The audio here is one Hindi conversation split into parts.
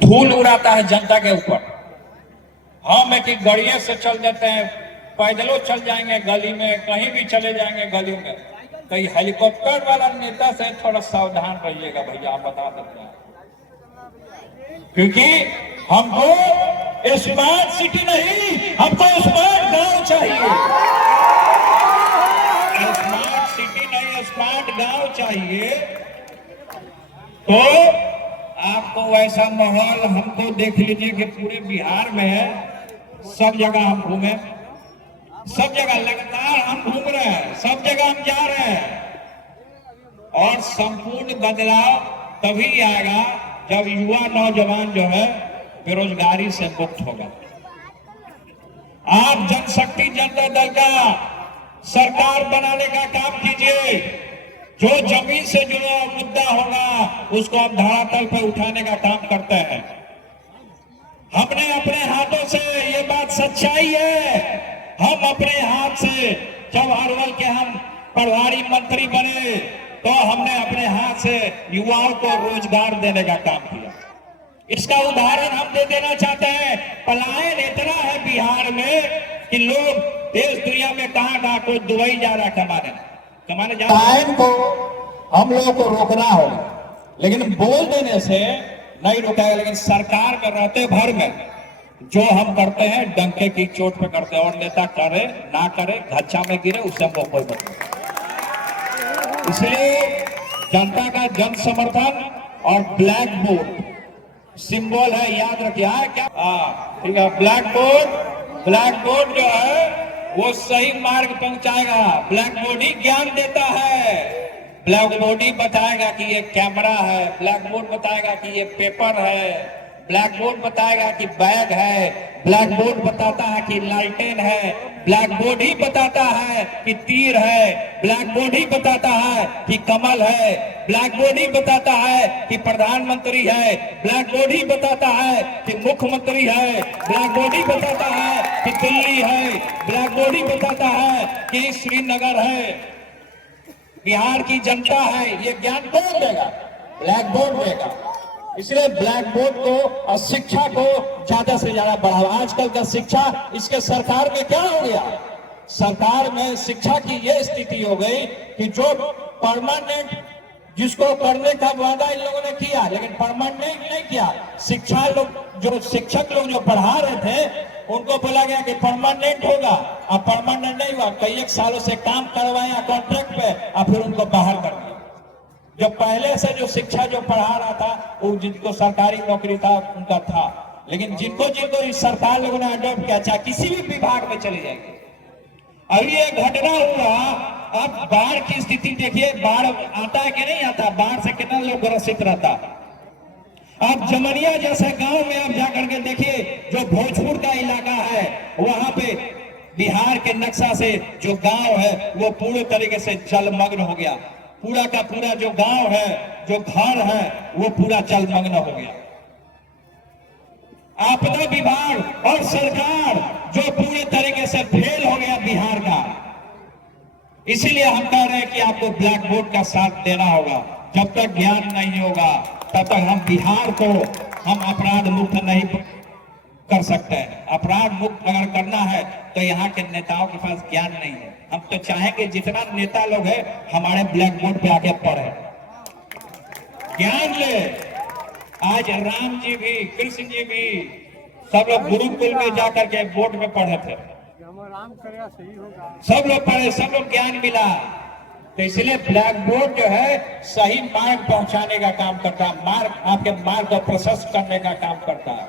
धूल उड़ाता है जनता के ऊपर। हम एक गाड़ियों से चल देते हैं, पैदलों चल जाएंगे गली में, कहीं भी चले जाएंगे गली में। कहीं हेलीकॉप्टर वाला नेता से थोड़ा सावधान रहिएगा भैया, आप बता सकते हैं, क्योंकि हमको स्मार्ट सिटी नहीं, हमको स्मार्ट गांव चाहिए। स्मार्ट सिटी नहीं, स्मार्ट गांव चाहिए। तो आपको वैसा माहौल हमको देख लीजिए कि पूरे बिहार में है, सब जगह हम घूमे, सब जगह लगातार हम घूम रहे हैं, सब जगह हम जा रहे हैं। और संपूर्ण बदलाव तभी आएगा जब युवा नौजवान जो है बेरोजगारी से मुक्त होगा। आप जनशक्ति जनता दल का सरकार बनाने का काम कीजिए। जो जमीन से जुड़ा मुद्दा होगा उसको हम धरातल पर उठाने का काम करते हैं। हमने अपने हाथों से, ये बात सच्चाई है, हम अपने हाथ से जब अरवल के हम प्रभारी मंत्री बने तो हमने अपने हाथ से युवाओं को रोजगार देने का काम किया। इसका उदाहरण हम दे देना चाहते हैं। पलायन इतना है बिहार में कि लोग देश दुनिया में कहां कोई दुबई जा रहा है कमाने जा रहा है। पलायन को हम लोगों को रोकना होगा, लेकिन बोल देने से नहीं रुकेगा। लेकिन सरकार के रहते भर में जो हम करते हैं डंके की चोट पे करते हैं, और नेता करे ना करे घच्चा में गिरे उससे हमको कोई मतलब। इसलिए जनता का जन समर्थन और ब्लैक बोर्ड सिंबल है, याद रखिए। क्या ठीक है, ब्लैक बोर्ड जो है वो सही मार्ग पहुंचाएगा। ब्लैक बोर्ड ही ज्ञान देता है। ब्लैक बोर्ड ही बताएगा कि ये कैमरा है, ब्लैक बोर्ड बताएगा कि ये पेपर है, ब्लैक बोर्ड बताएगा कि बैग है, ब्लैक बोर्ड बताता है कि लालटेन है, ब्लैक बोर्ड ही बताता है कि तीर है, ब्लैक बोर्ड ही बताता है कि कमल है, ब्लैक बोर्ड ही बताता है कि प्रधानमंत्री है, ब्लैक बोर्ड ही बताता है कि मुख्यमंत्री है, ब्लैक बोर्ड ही बताता है कि दिल्ली है, ब्लैक बोर्ड ही बताता है कि श्रीनगर है, बिहार की जनता है। ये ज्ञान कौन देगा? ब्लैक बोर्ड देगा। इसलिए ब्लैक बोर्ड को और शिक्षा को ज्यादा से ज्यादा बढ़ावा। आजकल का शिक्षा, इसके सरकार में क्या हो गया? सरकार में शिक्षा की ये स्थिति हो गई कि जो परमानेंट जिसको करने का वादा इन लोगों ने किया, लेकिन परमानेंट नहीं किया। शिक्षा लोग, जो शिक्षक लोग जो पढ़ा रहे थे, उनको बोला गया कि परमानेंट होगा। अब परमानेंट नहीं हुआ, कई एक सालों से काम करवाया कॉन्ट्रैक्ट पे, और फिर उनको बाहर कर दिया। जो पहले से जो शिक्षा जो पढ़ा रहा था, वो जिनको सरकारी नौकरी था उनका था, लेकिन जिनको इस सरकार लोगों ने अडॉप्ट किया, चाहे किसी भी विभाग में चले जाएंगे। अभी ये घटना हुआ, अब बाढ़ की स्थिति देखिए, बाढ़ आता है कि नहीं आता, बाढ़ से कितना लोग ग्रसित रहता। अब जमनिया जैसे गांव में आप जाकर के देखिए, जो भोजपुर का इलाका है, वहां पे बिहार के नक्शा से जो गांव है वो पूरे तरीके से जलमग्न हो गया। पूरा का पूरा जो गांव है, जो घर है, वो पूरा जलमग्न हो गया। आपदा विभाग और सरकार जो पूरे तरीके से फेल हो गया बिहार का। इसीलिए हम कह रहे हैं कि आपको ब्लैक बोर्ड का साथ देना होगा। जब तक ज्ञान नहीं होगा तब तक हम बिहार को हम अपराध मुक्त नहीं कर सकते हैं। अपराध मुक्त अगर करना है तो यहाँ के नेताओं के पास ज्ञान नहीं है। हम तो चाहेंगे जितना नेता लोग है हमारे ब्लैक बोर्ड पे आके पढ़े, ज्ञान ले। आज राम जी भी, कृष्ण जी भी, सब लोग गुरुकुल में जाकर के बोर्ड में पढ़े थे। सब लोग पढ़े, सब लोग ज्ञान मिला। तो इसलिए ब्लैक बोर्ड जो है सही मार्ग पहुंचाने का काम करता है, आपके मार्ग को प्रशस्त करने का काम करता है।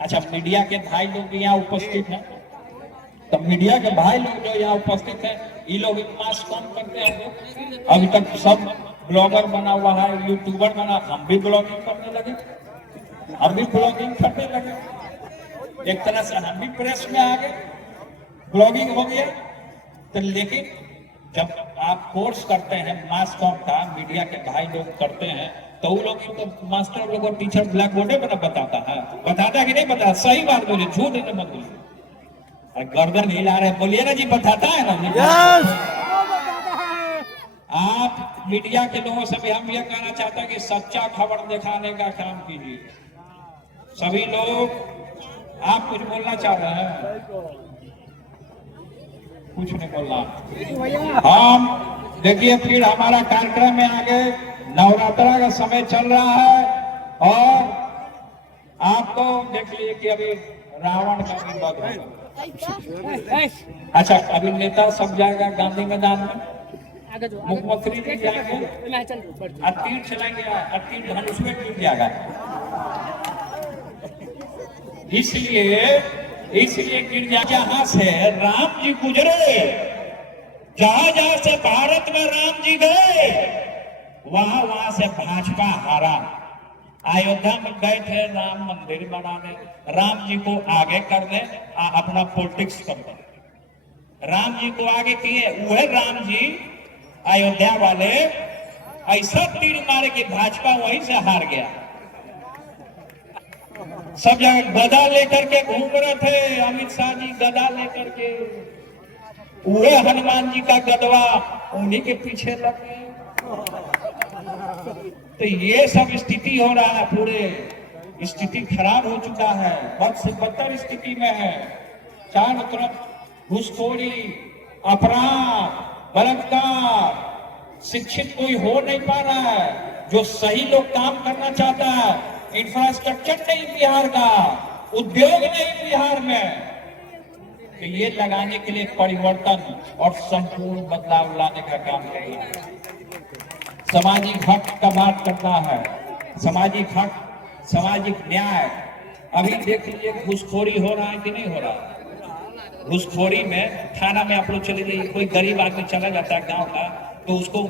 अच्छा, मीडिया के भाई लोग भी यहाँ उपस्थित हैं, तो मीडिया के भाई लोग जो यहाँ उपस्थित हैं, ये लोग मास कम करते हैं। अभी तक सब ब्लॉगर बना हुआ है, यूट्यूबर बना, हम भी ब्लॉगिंग करने लगे, हम भी ब्लॉगिंग करने लगे। एक तरह से हम भी प्रेस में आ गए, ब्लॉगिंग हो गया। तो लेकिन जब आप कोर्स करते हैं मास कॉम का, मीडिया के भाई लोग करते हैं, तो वो लोग तो मास्टर लोगों को टीचर ब्लैक बोर्ड पे ना बताता है कि नहीं बताता? सही बात बोलिए, झूठ नहीं मत बोलिए। गर्दन हिला रहे, बोलिए ना जी, बताता है ना। आप मीडिया के लोगों से भी हम ये कहना चाहते हैं कि सच्चा खबर दिखाने का काम कीजिए। सभी लोग, आप कुछ बोलना चाह रहे हैं? कुछ नहीं बोलना। हम देखिए, फिर हमारा कार्यक्रम में आगे नवरात्रा का समय चल रहा है और आपको देख लिए कि अभी रावण का भी वध होगा। अच्छा, अभी नेता सब जाएगा गांधी मैदान में, मुख्यमंत्री जी जाएंगे, तीर चलाएंगे, तीर धनुष में टूट जाएगा। इसलिए गिर जा, जहां से राम जी गुजरे, जहां से भारत में राम जी गए, वहां से भाजपा हारा। अयोध्या में गए थे राम मंदिर बनाने, राम जी को आगे करने, अपना पॉलिटिक्स करने, राम जी को आगे किए। वह राम जी अयोध्या वाले ऐसा तीर मारे कि भाजपा वहीं से हार गया। सब जगह गदा लेकर के घूम रहे थे अमित शाह जी, गदा लेकर के, वह हनुमान जी का गदवा उन्हीं के पीछे लग गए। तो ये सब स्थिति हो रहा है, पूरे स्थिति खराब हो चुका है, बद से बदतर स्थिति में है। चारों तरफ घुसखोरी, अपराध, बलात्कार, शिक्षित कोई हो नहीं पा रहा है। जो सही लोग काम करना चाहता है, इंफ्रास्ट्रक्चर नहीं बिहार का, उद्योग नहीं बिहार में, तो ये लगाने के लिए परिवर्तन और संपूर्ण बदलाव लाने का काम करना है। सामाजिक हक का बात करना है, सामाजिक हक, सामाजिक न्याय। अभी देख लीजिए घुसखोरी हो रहा है कि नहीं हो रहा है। घुसखोरी में थाना में आप लोग चले जाइए, कोई गरीब आदमी चला जाता है गांव का, तो उसको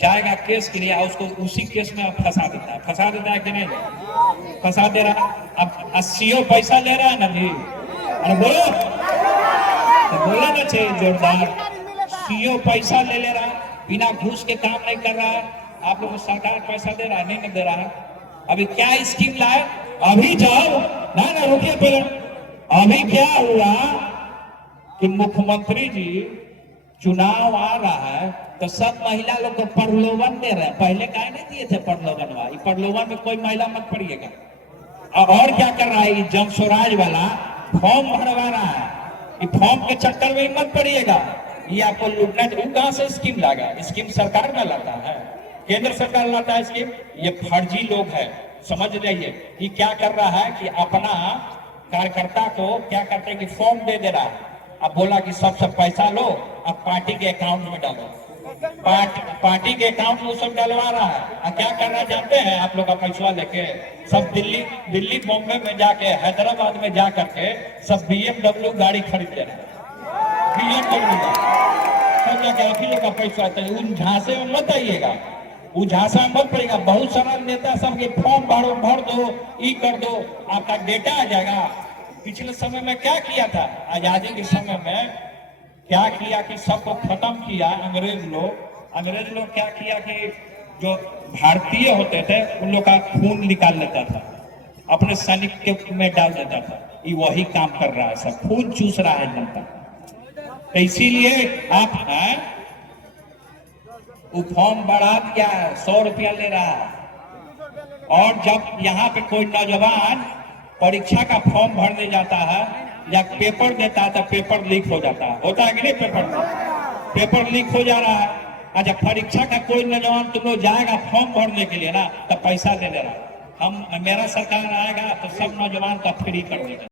जाएगा केस के लिए, उसको उसी केस में फंसा देता है कि नहीं फंसा दे रहा। अब 80 पैसा ले रहा है ना जी, अरे बोलो, तो बोला ना चाहिए जोरदार। सीओ पैसा ले रहा है, बिना घूस के काम नहीं कर रहा है। आप लोग सरकार पैसा दे रहा है, नहीं दे रहा है। अभी क्या स्कीम लाए, अभी जाओ ना रुकिए पहले, अभी क्या हुआ कि मुख्यमंत्री जी चुनाव आ रहा है तो सब महिला लोग को प्रलोभन दे रहे हैं। पहले काहे नहीं दिए थे प्रलोभन? प्रलोभन में कोई महिला मत पड़िएगा। और क्या कर रहा है, ये जन स्वराज वाला फॉर्म भरवा रहा है, ये फॉर्म के चक्कर में मत पड़िएगा। ये आपको लूटना, कहां से स्कीम लागा? स्कीम सरकार का लाता है, केंद्र सरकार लाता है स्कीम। ये फर्जी लोग है, समझ जाइए। ये क्या कर रहा है कि अपना कार्यकर्ता को क्या करते हैं कि फॉर्म दे दे रहा है। अब बोला कि सबसे पैसा लो, अब पार्टी के अकाउंट में डालो, पार्टी के अकाउंट में सब डलवा रहा है। अब क्या करना जानते हैं आप लोग? का पैसा लेके सब दिल्ली बॉम्बे में जाके, हैदराबाद में जाकर के सब BMW गाड़ी खरीद ले रहे हैं। BMW सब जगह आप ही लोग का पैसा आता है। उन झांसे में मत आइएगा, वो झांसा में मत पड़ेगा। बहुत सारा नेता सबके फॉर्म भर दो, ई कर दो, आपका डेटा आ जाएगा। पिछले समय में क्या किया था, आजादी के समय में क्या किया कि सबको खत्म किया अंग्रेज लोग क्या किया कि जो भारतीय होते थे उन लोग का खून निकाल लेता था, अपने सैनिक के में डाल देता था। ये वही काम कर रहा है, सब खून चूस रहा है जनता। तो इसीलिए आप हैं, वो फॉर्म बढ़ा दिया है, 100 रुपया ले रहा है। और जब यहाँ पे कोई नौजवान परीक्षा का फॉर्म भरने जाता है या पेपर देता है तो पेपर लीक हो जाता है, होता है कि नहीं? पेपर लीक हो जा रहा है। अच्छा, परीक्षा का कोई नौजवान तुम लोग जाएगा फॉर्म भरने के लिए ना, तो पैसा दे रहा है। मेरा सरकार आएगा तो सब नौजवान का फ्री कर देगा।